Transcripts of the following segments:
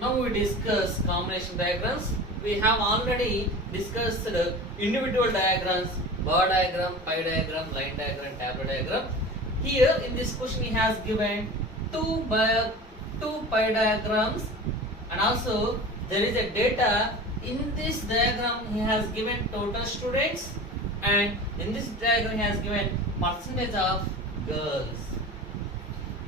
Now we discuss combination diagrams. We have already discussed individual diagrams, bar diagram, pie diagram, line diagram, tableau diagram. Here in this question he has given two pie diagrams, and also there is a data. In this diagram he has given total students, and in this diagram he has given percentage of girls.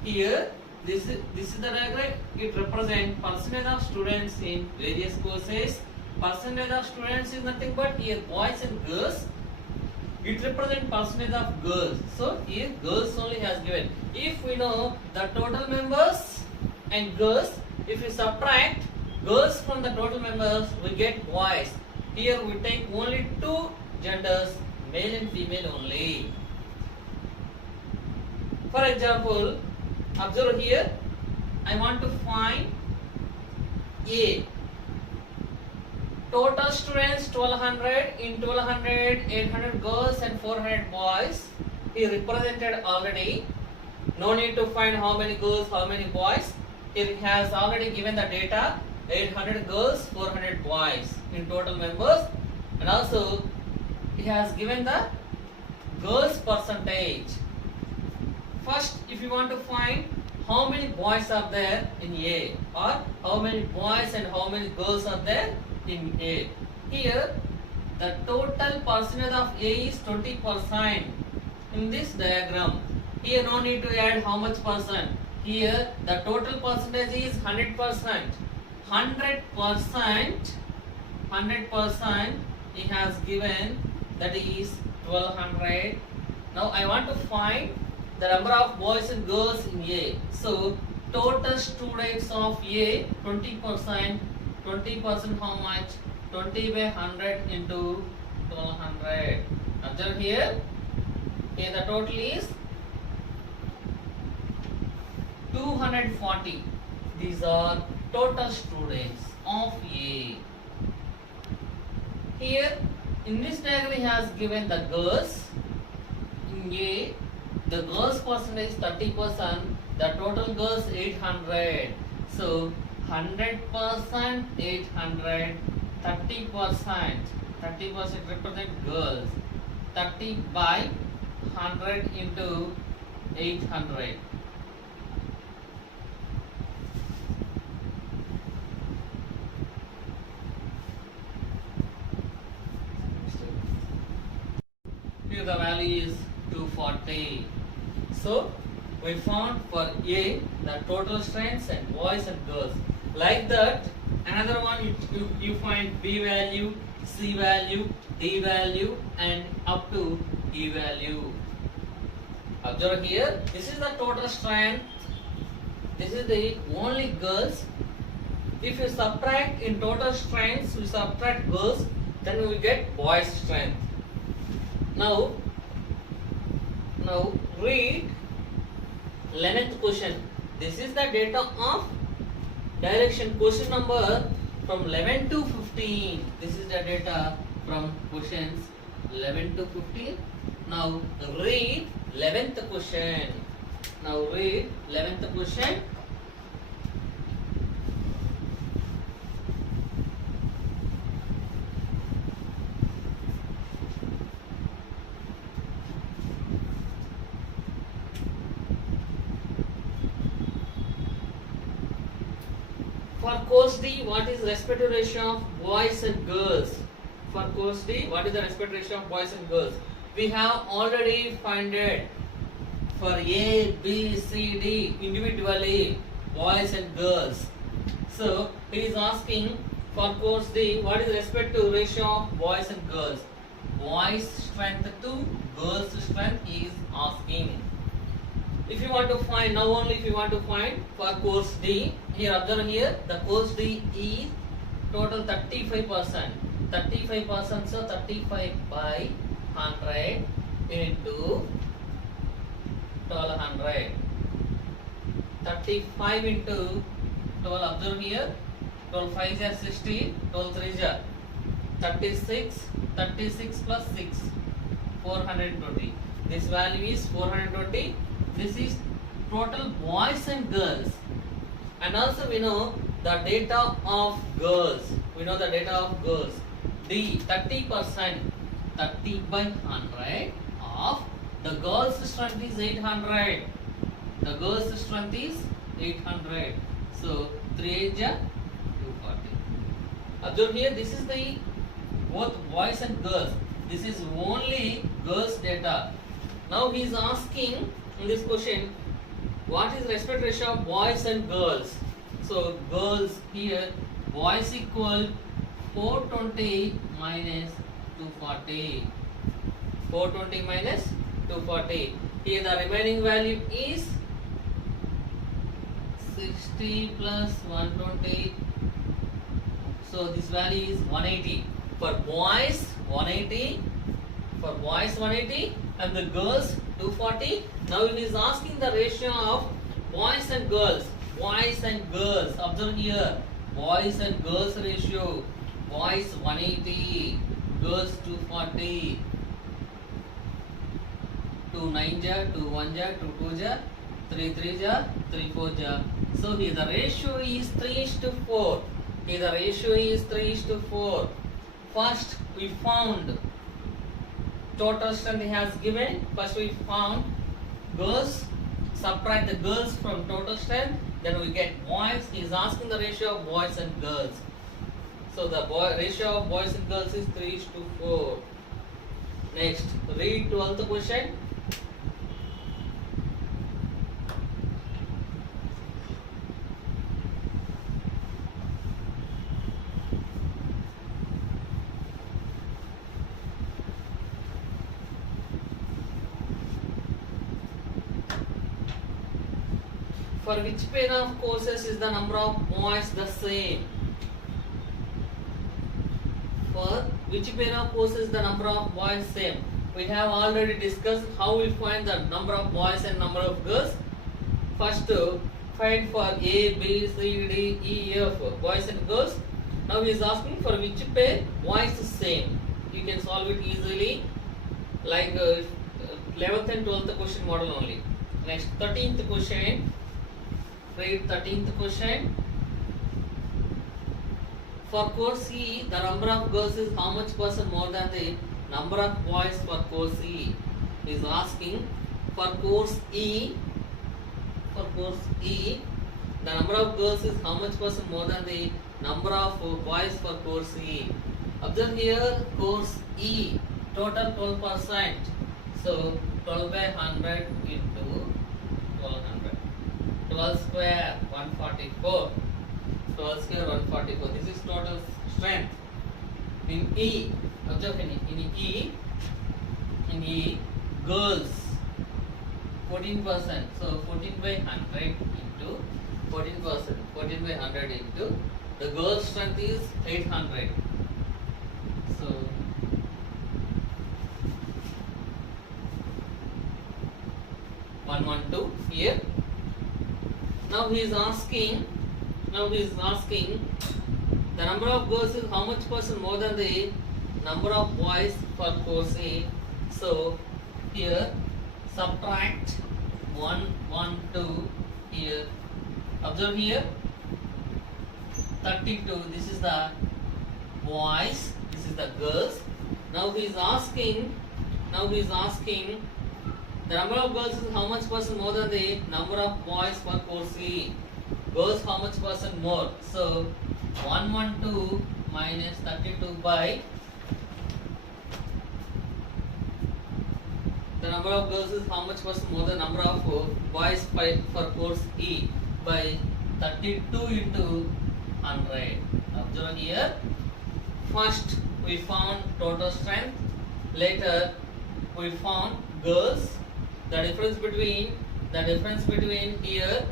Here this is the diagram. It represents percentage of students in various courses. Percentage of students is nothing but here boys and girls. It represents percentage of girls. So here girls only has given. If we know the total members and girls, if we subtract girls from the total members, we get boys. Here we take only two genders, male and female only. For example, observe here, I want to find A. Total students 1200, in 1200, 800 girls and 400 boys. He represented already. No need to find how many girls, how many boys. Here he has already given the data. 800 girls, 400 boys in total members, and also he has given the girls percentage. First, if you want to find how many boys are there in A, or how many boys and how many girls are there in A. Here the total percentage of A is 20% in this diagram. Here no need to add how much percent. Here the total percentage is 100%. 100% he has given, that is 1200. Now I want to find the number of boys and girls in A. So total students of A 20%. 20% how much? 20 by 100 into 1200. Observe here. Okay, the total is 240. These are total students of A. Here in this diagram he has given the girls in A. The girls percentage is 30%. The total girls 800. So 100%, 800, 30%. 30% represent girls. 30 by 100 into 800. Here the value is 240. So we found for A the total strengths and boys and girls. Like that, another one you find B value, C value, D value, and up to E value. Observe here, this is the total strength. This is the only girls. If you subtract in total strengths, we subtract girls, then we will get boys strength. Now read 11th question. This is the data of direction question number from 11 to 15. This is the data from questions 11 to 15. Now read 11th question. Now read 11th question. For course D, what is respective ratio of boys and girls? For course D, what is the respective ratio of boys and girls? We have already found it for A, B, C, D individually, boys and girls. So he is asking for course D, what is the respective ratio of boys and girls? Boys strength to girls strength he is asking. If you want to find, now only if you want to find for course D, here observe here, the course D is total 35%. 35%, so 35 by 100 into 1200. 35 into 12, observe here, 12 5 is 60, 12 3 is 36, 36 plus 6, 420. This value is 420. This is total boys and girls. And also we know the data of girls. We know the data of girls. The 30%, 30 by 100 of the girls' strength is 800. The girls' strength is 800. So 3 8 ja 240. Observe here, this is the both boys and girls. This is only girls data. Now he is asking in this question, what is respect ratio of boys and girls? So girls here, boys equal 420 minus 240. 420 minus 240. Here the remaining value is 60 plus 120. So this value is 180. For boys 180. For boys 180 and the girls 240. Now it is asking the ratio of boys and girls. Boys and girls. Observe here. Boys and girls ratio. Boys 180. Girls 240. 2 9 ja, 2 1 ja, 2 2 ja, 3 3 ja, 3 4 ja. So here the ratio is 3:4. Here the ratio is 3:4. First we found total strength he has given. First we found girls. Subtract the girls from total strength. Then we get boys. He is asking the ratio of boys and girls. So the ratio of boys and girls is 3:4. Next, read 12th question. For which pair of courses is the number of boys the same? For which pair of courses the number of boys same? We have already discussed how we find the number of boys and number of girls. First, find for A, B, C, D, E, F, boys and girls. Now he is asking for which pair boys same. You can solve it easily, like 11th and 12th question model only. Next, 13th question. Read 13th question. For course E, the number of girls is how much percent more than the number of boys for course E? He is asking for course E. For course E, the number of girls is how much percent more than the number of boys for course E? Observe here, course E, total 12%. So 12 by 100 into 1200. 12 square 144. 12 square 144. This is total strength. In E, observe in E, girls 14%. So 14 by 100 into 14%. 14 by 100 into the girls' strength is 800. So 112 here. Now he is asking the number of girls is how much percent more than the number of boys for course A. So here subtract 1 1 2 here. Observe here 32. This is the boys, this is the girls. Now he is asking the number of girls is how much percent more than the number of boys for course E. Girls how much percent more? So 112 minus 32 by the number of girls is how much percent more than number of boys for course E by 32 into 100. Observe here. First we found total strength. Later we found girls. The difference between here,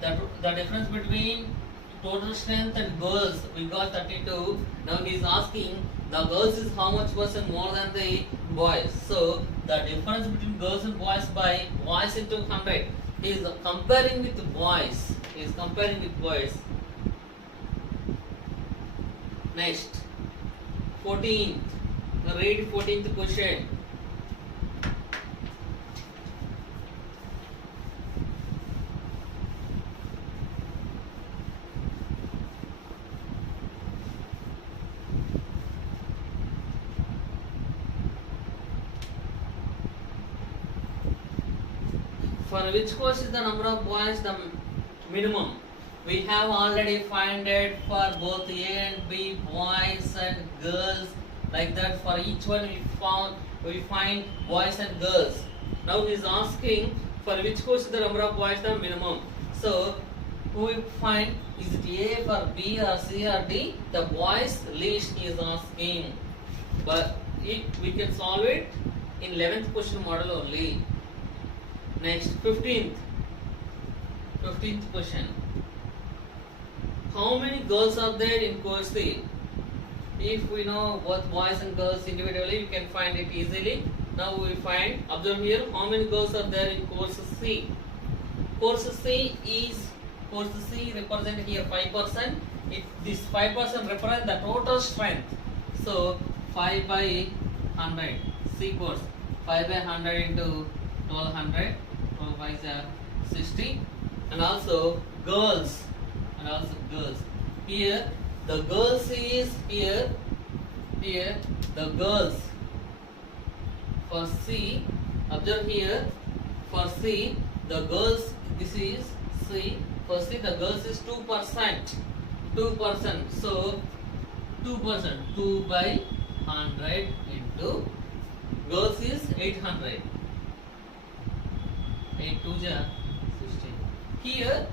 the difference between total strength and girls, we got 32. Now he is asking the girls is how much percent more than the boys. So the difference between girls and boys by boys into 100. He is comparing with boys. Next, 14th. Read 14th question. For which course is the number of boys the minimum? We have already find it for both A and B, boys and girls. Like that, for each one we find boys and girls. Now he is asking for which course is the number of boys the minimum. So who we find, is it A for B or C or D? The boys list he is asking. But we can solve it in 11th question model only. Next, 15th question. How many girls are there in course C? If we know both boys and girls individually, we can find it easily. Now we find, observe here, how many girls are there in course C? Course C represent here 5%. This 5% represent the total strength. So 5 by 100. C course 5 by 100 into 1200. 12 by 60. And also girls. Here the girls is here the girls for C. Observe here, for C the girls, this is C. For C the girls is 2%. So 2%, 2 by 100 into girls is 800. 8 2 ja 16.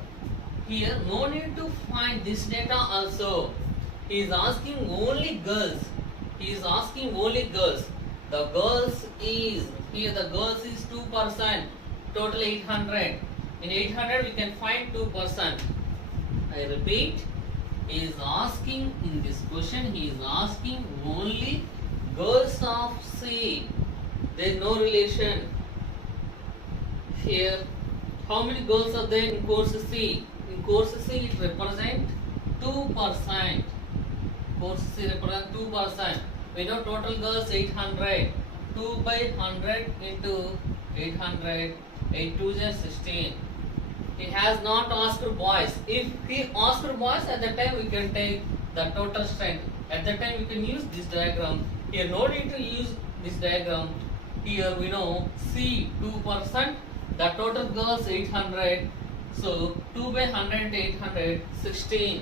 Here no need to find this data also. He is asking only girls. The girls is, here the girls is 2%. Total 800. In 800 we can find 2%. I repeat, he is asking in this question, he is asking only girls of C. There is no relation. Here, how many girls are there in course C? In course C it represents 2%. Course C represents 2%. We know total girls 800. 2 by 100 into 800. 8 2 is 16. He has not asked boys. If he asked boys, at that time we can take the total strength. At that time we can use this diagram. Here no need to use this diagram. Here we know C 2%. The total girls 800. So 2 by 100 800 16.